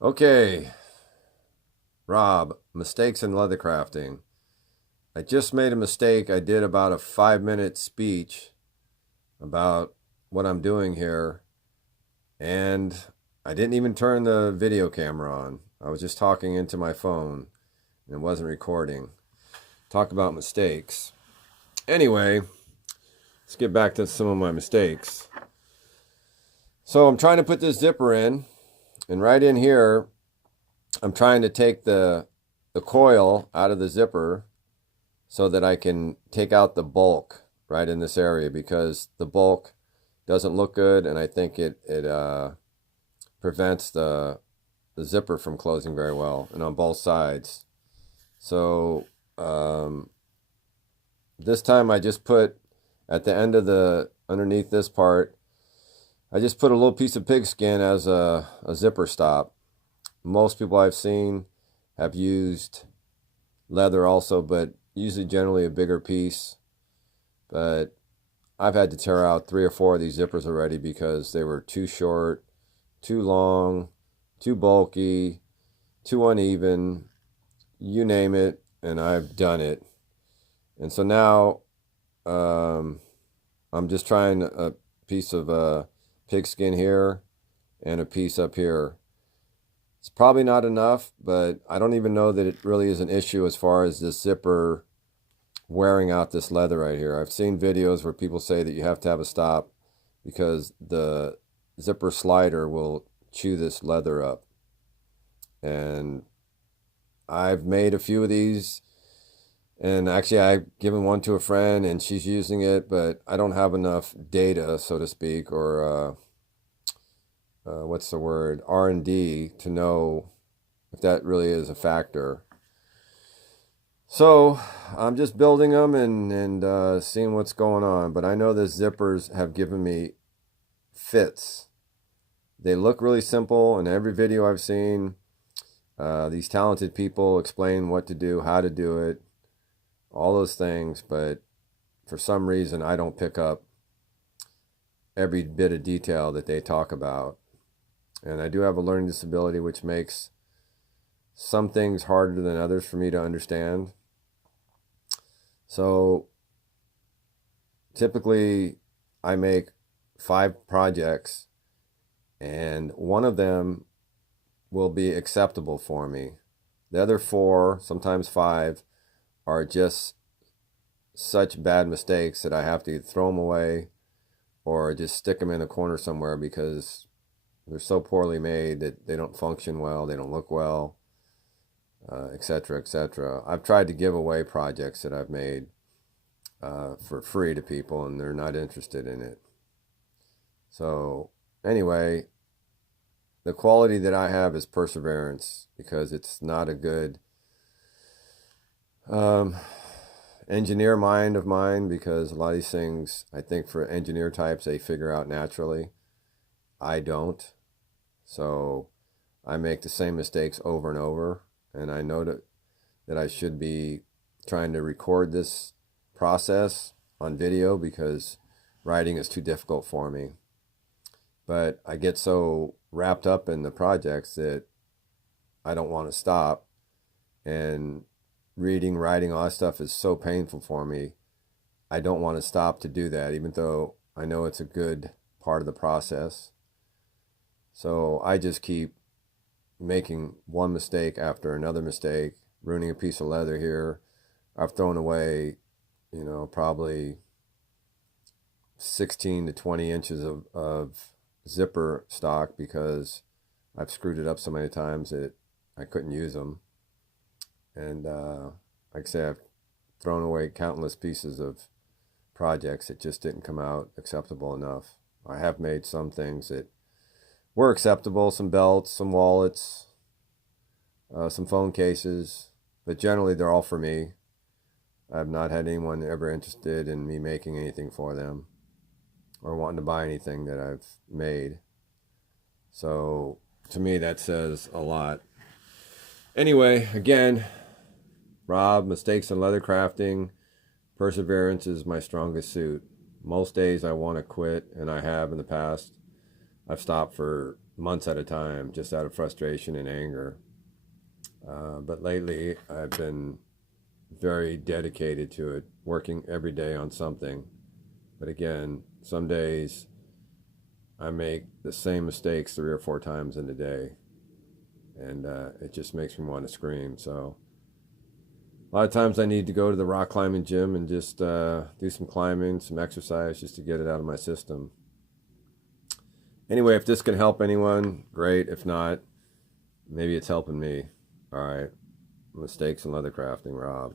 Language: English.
Okay, Rob, mistakes in leather crafting. I just made a mistake. I did about a 5-minute speech about what I'm doing here, and I didn't even turn the video camera on. I was just talking into my phone and it wasn't recording. Talk about mistakes. Anyway, let's get back to some of my mistakes. So I'm trying to put this zipper in, and right in here, I'm trying to take the coil out of the zipper so that I can take out the bulk right in this area, because the bulk doesn't look good, and I think it prevents the zipper from closing very well, and on both sides. So this time I just put at the end of underneath this part, I just put a little piece of pigskin as a zipper stop. Most people I've seen have used leather also, but usually generally a bigger piece. But I've had to tear out 3 or 4 of these zippers already because they were too short, too long, too bulky, too uneven, you name it, and I've done it. And so now I'm just trying a piece of pigskin here and a piece up here. It's probably not enough, but I don't even know that it really is an issue as far as this zipper wearing out this leather right here. I've seen videos where people say that you have to have a stop because the zipper slider will chew this leather up. And I've made a few of these, and actually I've given one to a friend and she's using it, but I don't have enough data, so to speak, or what's the word, R&D, to know if that really is a factor. So I'm just building them and seeing what's going on. But I know the zippers have given me fits. They look really simple, and every video I've seen, these talented people explain what to do, how to do it, all those things. But for some reason, I don't pick up every bit of detail that they talk about. And I do have a learning disability, which makes some things harder than others for me to understand. So typically I make 5 projects, and one of them will be acceptable for me. The other 4, sometimes 5, are just such bad mistakes that I have to throw them away or just stick them in a corner somewhere because they're so poorly made that they don't function well, they don't look well, etc., etc. I've tried to give away projects that I've made for free to people, and they're not interested in it. So anyway, the quality that I have is perseverance, because it's not a good engineer mind of mine, because a lot of these things, I think for engineer types, they figure out naturally. I don't. So I make the same mistakes over and over, and I know that I should be trying to record this process on video because writing is too difficult for me. But I get so wrapped up in the projects that I don't want to stop, and reading, writing, all that stuff is so painful for me. I don't want to stop to do that, even though I know it's a good part of the process. So I just keep making one mistake after another mistake, ruining a piece of leather here. I've thrown away, probably 16 to 20 inches of zipper stock because I've screwed it up so many times that I couldn't use them. And like I say, I've thrown away countless pieces of projects that just didn't come out acceptable enough. I have made some things that were acceptable, some belts, some wallets, some phone cases, but generally they're all for me. I've not had anyone ever interested in me making anything for them or wanting to buy anything that I've made. So to me, that says a lot. Anyway, again, Rob, mistakes in leather crafting, perseverance is my strongest suit. Most days I want to quit, and I have in the past. I've stopped for months at a time, just out of frustration and anger. But lately, I've been very dedicated to it, working every day on something. But again, some days I make the same mistakes 3 or 4 times in a day, and it just makes me want to scream. So a lot of times I need to go to the rock climbing gym and just do some climbing, some exercise, just to get it out of my system. Anyway, if this can help anyone, great. If not, maybe it's helping me. All right. Mistakes in leather crafting, Rob.